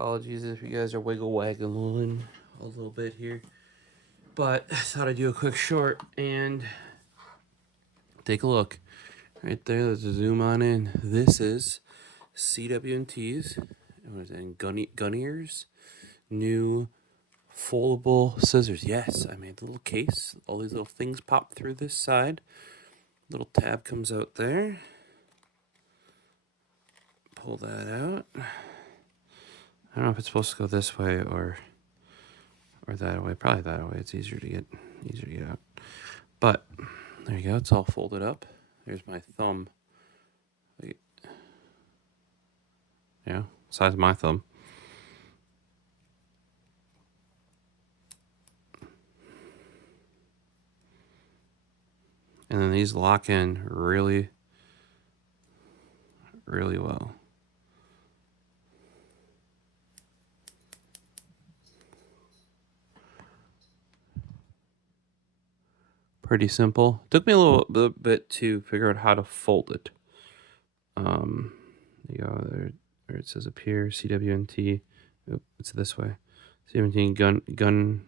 Apologies if you guys are wiggle waggling a little bit here. But I thought I'd do a quick short and take a look. Right there, let's zoom on in. This is CW&T's and gunhr's new foldable scissors. Yes, I made the little case. All these little things pop through this side. Little tab comes out there. Pull that out. I don't know if it's supposed to go this way or that way. Probably that way. It's easier to get out. But there you go. It's all folded up. There's my thumb. Yeah, size of my thumb. And then these lock in really, really well. Pretty simple. Took me a little bit to figure out how to fold it. There you go. There it says up here, CW&T. Oh, it's this way. CW&T gunhr.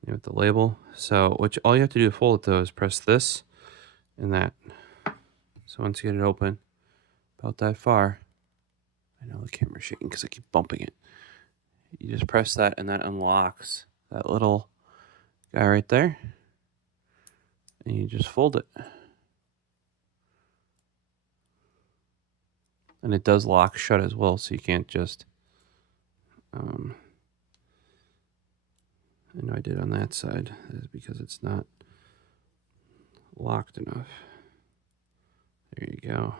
You know, with the label. So all you have to do to fold it though is press this and that. So once you get it open, about that far. I know the camera's shaking because I keep bumping it. You just press that and that unlocks that little guy right there. And you just fold it. And it does lock shut as well, so you can't just I know I did on that side because it's not locked enough. There you go.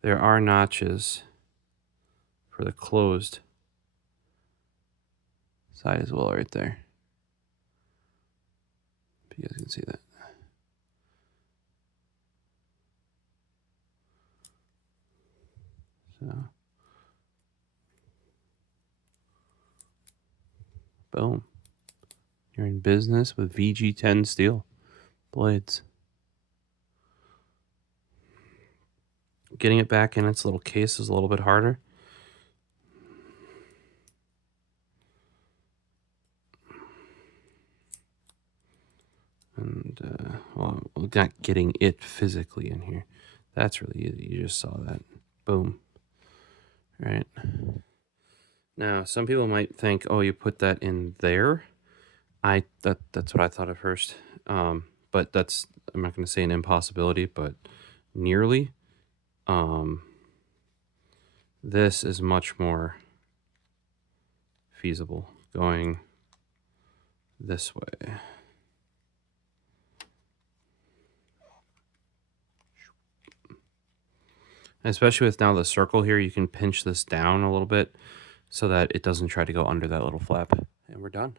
There are notches for the closed side as well right there. If you guys can see that. So, boom. You're in business with VG10 steel blades. Getting it back in its little case is a little bit harder. And, well, not getting it physically in here. That's really easy. You just saw that. Boom. Right. Now, some people might think, oh, you put that in there. That's what I thought at first. But that's, I'm not going to say an impossibility, but nearly. This is much more feasible going this way. Especially with now the circle here, you can pinch this down a little bit so that it doesn't try to go under that little flap. And we're done.